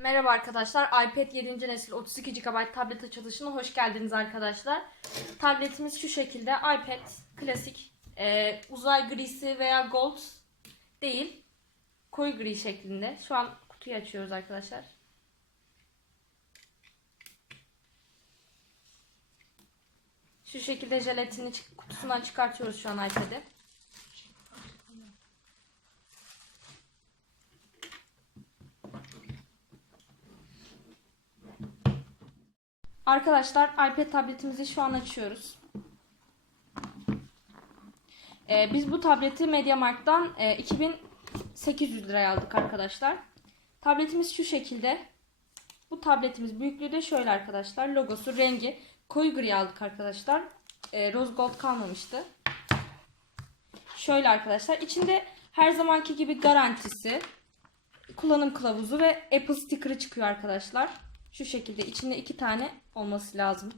Merhaba arkadaşlar. iPad 7. nesil 32 GB tablet açılışına hoş geldiniz arkadaşlar. Tabletimiz şu şekilde. iPad klasik e, uzay grisi veya gold değil. Koyu gri şeklinde. Şu an kutuyu açıyoruz arkadaşlar. Şu şekilde jelatini kutusundan çıkartıyoruz şu an iPad'i. Arkadaşlar iPad tabletimizi şu an açıyoruz. Ee, biz bu tableti MediaMarkt'tan e, 2800 liraya aldık arkadaşlar. Tabletimiz şu şekilde. Bu tabletimiz büyüklüğü de şöyle arkadaşlar. Logosu, rengi koyu gri aldık arkadaşlar. E, rose gold kalmamıştı. Şöyle arkadaşlar. İçinde her zamanki gibi garantisi, kullanım kılavuzu ve Apple sticker'ı çıkıyor arkadaşlar. Şu şekilde içinde iki tane olması lazım.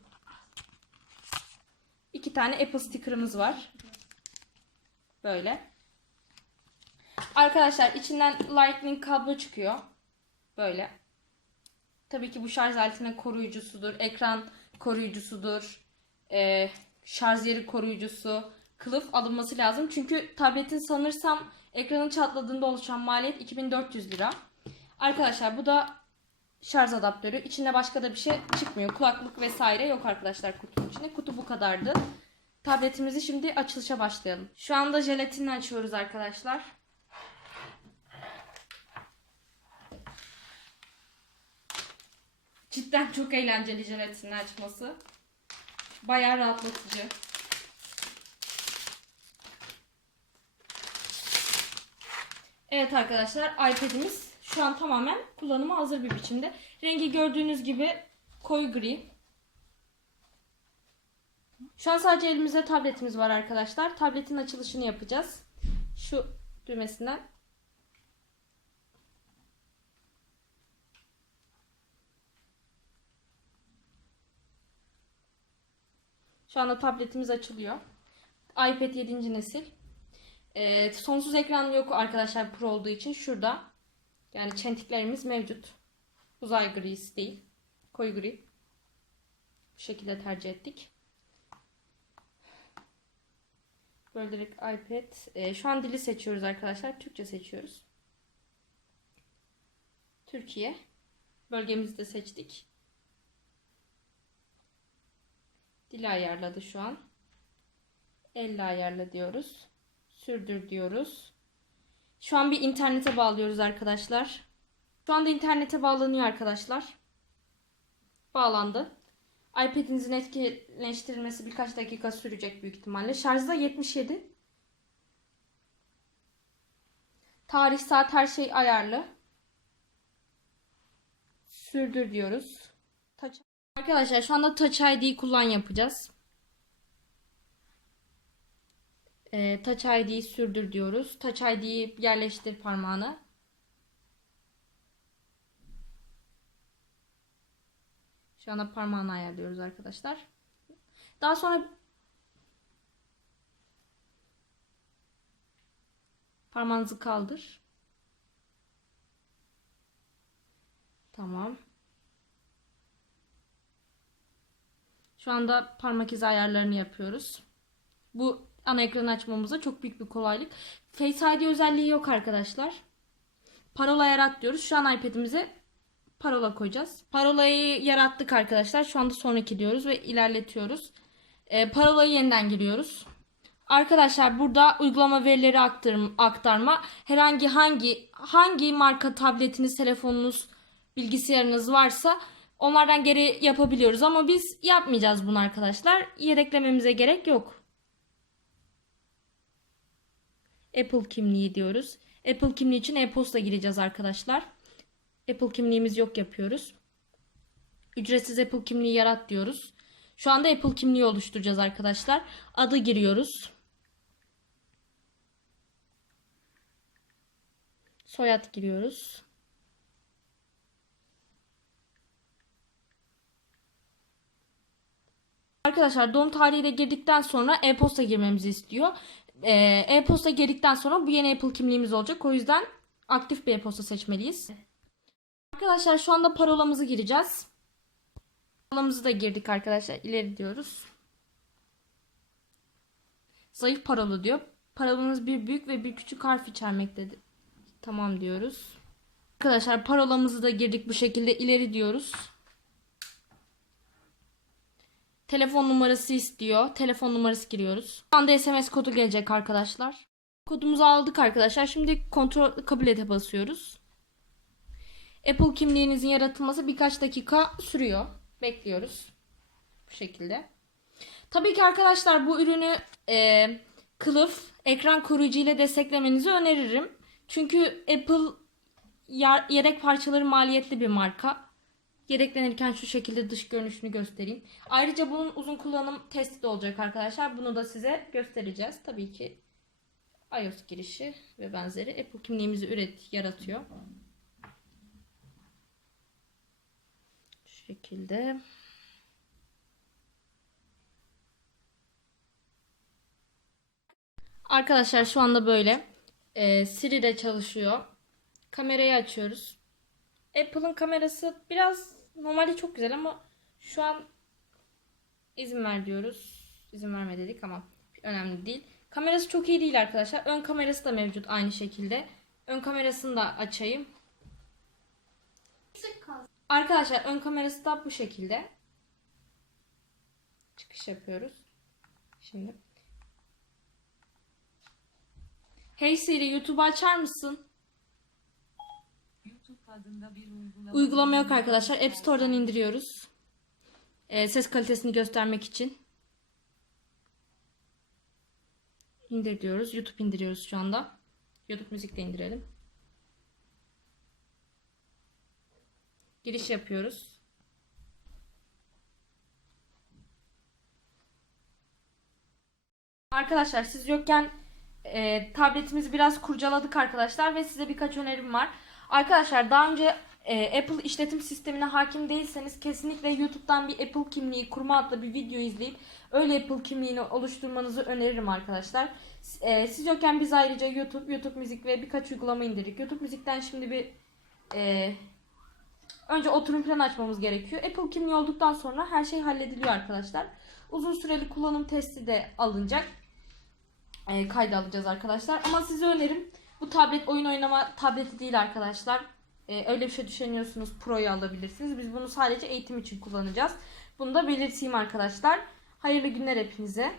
İki tane Apple sticker'ımız var. Böyle. Arkadaşlar içinden Lightning kablo çıkıyor. Böyle. Tabii ki bu şarj aletinin koruyucusudur. Ekran koruyucusudur. Ee, şarj yeri koruyucusu. Kılıf alınması lazım. Çünkü tabletin sanırsam ekranın çatladığında oluşan maliyet 2400 lira. Arkadaşlar bu da şarj adaptörü. İçinde başka da bir şey çıkmıyor. Kulaklık vesaire yok arkadaşlar kutunun içinde. Kutu bu kadardı. Tabletimizi şimdi açılışa başlayalım. Şu anda jelatinini açıyoruz arkadaşlar. Cidden çok eğlenceli jelatini açması. Bayağı rahatlatıcı. Evet arkadaşlar iPad'imiz şu an tamamen kullanıma hazır bir biçimde. Rengi gördüğünüz gibi koyu gri. Şu an sadece elimizde tabletimiz var arkadaşlar. Tabletin açılışını yapacağız. Şu düğmesinden. Şu anda tabletimiz açılıyor. iPad 7. nesil. Ee, sonsuz ekran yok arkadaşlar Pro olduğu için. Şurada. Yani çentiklerimiz mevcut. Uzay grisi değil. Koyu gri. Bu şekilde tercih ettik. Böyle direkt iPad. Ee, şu an dili seçiyoruz arkadaşlar. Türkçe seçiyoruz. Türkiye. Bölgemizi de seçtik. Dili ayarladı şu an. Elle ayarla diyoruz. Sürdür diyoruz. Şu an bir internete bağlıyoruz arkadaşlar. Şu anda internete bağlanıyor arkadaşlar. Bağlandı. iPad'inizin etkileştirilmesi birkaç dakika sürecek büyük ihtimalle. Şarjda 77. Tarih, saat her şey ayarlı. Sürdür diyoruz. Touch. Arkadaşlar şu anda Touch ID kullan yapacağız. Ee, Touch ID'yi sürdür diyoruz. Touch ID'yi yerleştir parmağını. Şu anda parmağını ayarlıyoruz arkadaşlar. Daha sonra parmağınızı kaldır. Tamam. Şu anda parmak izi ayarlarını yapıyoruz. Bu ana ekranı açmamıza çok büyük bir kolaylık. Face ID özelliği yok arkadaşlar. Parola yarat diyoruz. Şu an iPad'imize parola koyacağız. Parolayı yarattık arkadaşlar. Şu anda sonraki diyoruz ve ilerletiyoruz. E, parolayı yeniden giriyoruz. Arkadaşlar burada uygulama verileri aktarım, aktarma herhangi hangi hangi marka tabletiniz, telefonunuz, bilgisayarınız varsa onlardan geri yapabiliyoruz ama biz yapmayacağız bunu arkadaşlar. Yedeklememize gerek yok. Apple kimliği diyoruz. Apple kimliği için e-posta gireceğiz arkadaşlar. Apple kimliğimiz yok yapıyoruz. Ücretsiz Apple kimliği yarat diyoruz. Şu anda Apple kimliği oluşturacağız arkadaşlar. Adı giriyoruz. Soyad giriyoruz. Arkadaşlar doğum tarihi de girdikten sonra e-posta girmemizi istiyor. Ee, E-posta girdikten sonra bu yeni Apple kimliğimiz olacak. O yüzden aktif bir e-posta seçmeliyiz. Arkadaşlar şu anda parolamızı gireceğiz. Parolamızı da girdik arkadaşlar. İleri diyoruz. Zayıf parola diyor. Parolanız bir büyük ve bir küçük harf içermektedir. Tamam diyoruz. Arkadaşlar parolamızı da girdik bu şekilde ileri diyoruz. Telefon numarası istiyor. Telefon numarası giriyoruz. Şu anda SMS kodu gelecek arkadaşlar. Kodumuzu aldık arkadaşlar. Şimdi kontrol kabul ete basıyoruz. Apple kimliğinizin yaratılması birkaç dakika sürüyor. Bekliyoruz. Bu şekilde. Tabii ki arkadaşlar bu ürünü e, kılıf ekran koruyucu ile desteklemenizi öneririm. Çünkü Apple yedek parçaları maliyetli bir marka. Yedeklenirken şu şekilde dış görünüşünü göstereyim. Ayrıca bunun uzun kullanım testi de olacak arkadaşlar. Bunu da size göstereceğiz. Tabii ki iOS girişi ve benzeri Apple kimliğimizi üret yaratıyor. Şu şekilde. Arkadaşlar şu anda böyle. Ee, Siri de çalışıyor. Kamerayı açıyoruz. Apple'ın kamerası biraz normalde çok güzel ama şu an izin ver diyoruz. İzin verme dedik ama önemli değil. Kamerası çok iyi değil arkadaşlar. Ön kamerası da mevcut aynı şekilde. Ön kamerasını da açayım. Arkadaşlar ön kamerası da bu şekilde. Çıkış yapıyoruz. Şimdi. Hey Siri YouTube açar mısın? Uygulama yok arkadaşlar. App Store'dan indiriyoruz. Ee, ses kalitesini göstermek için. İndir diyoruz. YouTube indiriyoruz şu anda. YouTube müzik de indirelim. Giriş yapıyoruz. Arkadaşlar siz yokken e, tabletimizi biraz kurcaladık arkadaşlar ve size birkaç önerim var. Arkadaşlar daha önce e, Apple işletim sistemine hakim değilseniz kesinlikle YouTube'dan bir Apple kimliği kurma adlı bir video izleyip öyle Apple kimliğini oluşturmanızı öneririm arkadaşlar. E, siz yokken biz ayrıca YouTube, YouTube müzik ve birkaç uygulama indirdik. YouTube müzikten şimdi bir e, önce oturum plan açmamız gerekiyor. Apple kimliği olduktan sonra her şey hallediliyor arkadaşlar. Uzun süreli kullanım testi de alınacak e, kayda alacağız arkadaşlar. Ama size önerim bu tablet oyun oynama tableti değil arkadaşlar. E, öyle bir şey düşünüyorsunuz Pro'yu alabilirsiniz. Biz bunu sadece eğitim için kullanacağız. Bunu da belirteyim arkadaşlar. Hayırlı günler hepinize.